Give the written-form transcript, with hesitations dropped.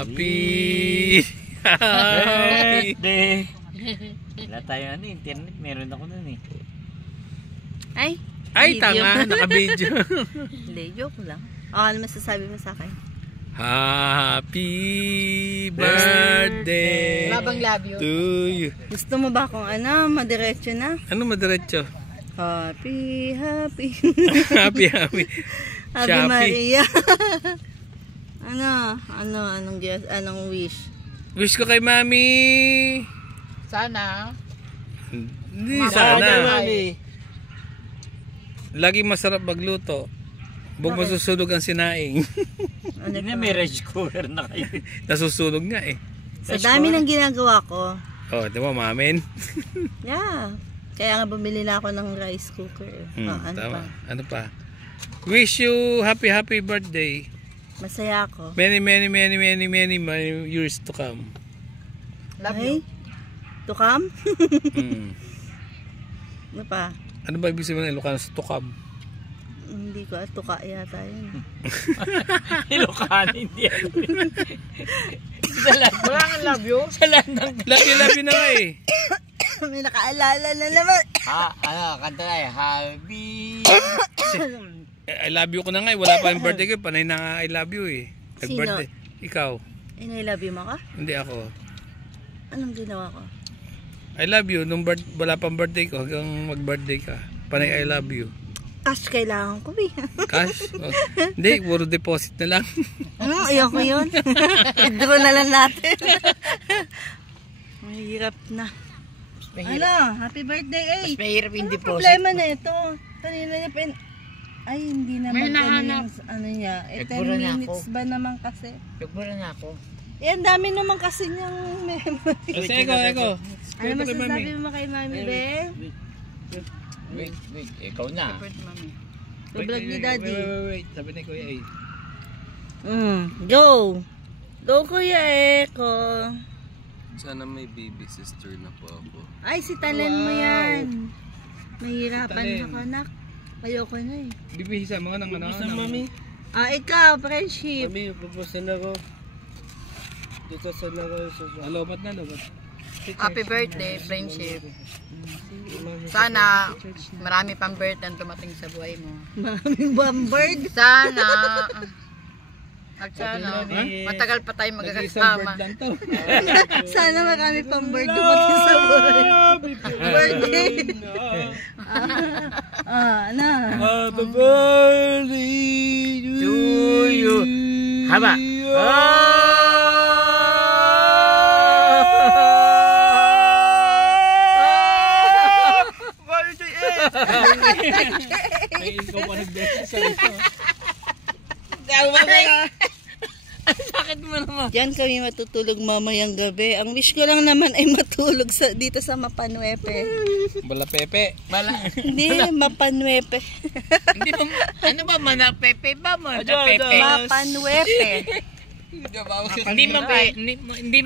Happy birthday. Wala tayo internet, meron ako nun eh. Ay, tanga, naka-video. Hindi, joke lang. Ano masasabi mo sa akin? Happy birthday Labang labyo to you. Gusto mo ba kung madiretso na? Ano madiretso? Happy Happy Happy Shopee. Maria. Anong wish? Wish ko kay Mami. sana Hindi sana. Lagi masarap magluto. Huwag masusunog ang sinaing. Hindi na may rice cooker na kayo. Nasusunog nga eh. Sa dami ng ginagawa ko. Oh, di ba mamin? Yeah. Kaya nga bumili na ako ng rice cooker. Ano Tama. pa? Ano pa? Wish you happy birthday. Masaya ako. Many years to come. love you To come? Ano pa? Ano ba ibig sabihin ng Ilocano sa tukam? Hindi ko tuka yata yun. Ilocano, hindi yan. wala nga love you Love you na nga eh. May nakaalala na naman. Kanta na eh. Happy. I love you ko na nga eh. Wala pa yung birthday ko. Panay na nga I love you eh. Nag-birthday. Ikaw. I love you mo ka? Hindi ako. Anong ginawa ko? I love you. Nung wala pang birthday ko hanggang mag-birthday ka. Panay I love you. Cash kailangan ko eh. Cash? Oh. Hindi, puro deposit na lang. Ayoko yun. I-draw na lang natin. Mahirap na. Happy birthday eh. Mahirap yung Ano deposit. problema na ito? Kanina niya ay hindi naman May nahanap. niya. 10 Nagbura na minutes ako. ba naman kasi? Nagbura na ako. Ang dami naman kasi niyang memory. Eko. Ano masasabi mo kay Mami, be? Wait, ikaw na. Vlog ni Daddy. Wait. Sabi ni Kuya eh. Go! Go, Kuya Eko. Sana may baby sister na po ako. Ay, si Talen mo yan. Mahirapan ako, anak. Ayoko na eh. Bibihisa mo nga ng Mami. Ikaw, friendship. Mami, pupusan ako. Dito sa Lobat na. happy birthday friendship sana marami pang birthday ang dumating sa buhay mo Maraming bambird. sana at sana matagal pa tayo magkakasama lang to. Sana marami pang bird dumating sa buhay. Birthday. Happy birthday To you. Haba. Ay, ikaw pa nag-beses sa ito. Sakit mo naman. Diyan kami matutulog mamayang gabi. Ang wish ko lang naman ay matulog dito sa Mapanuepe. Bala Pepe. Hindi, Mapanuepe. Hindi mo, ano ba, manapepe ba mo? Pepe. Mapanuepe. Hindi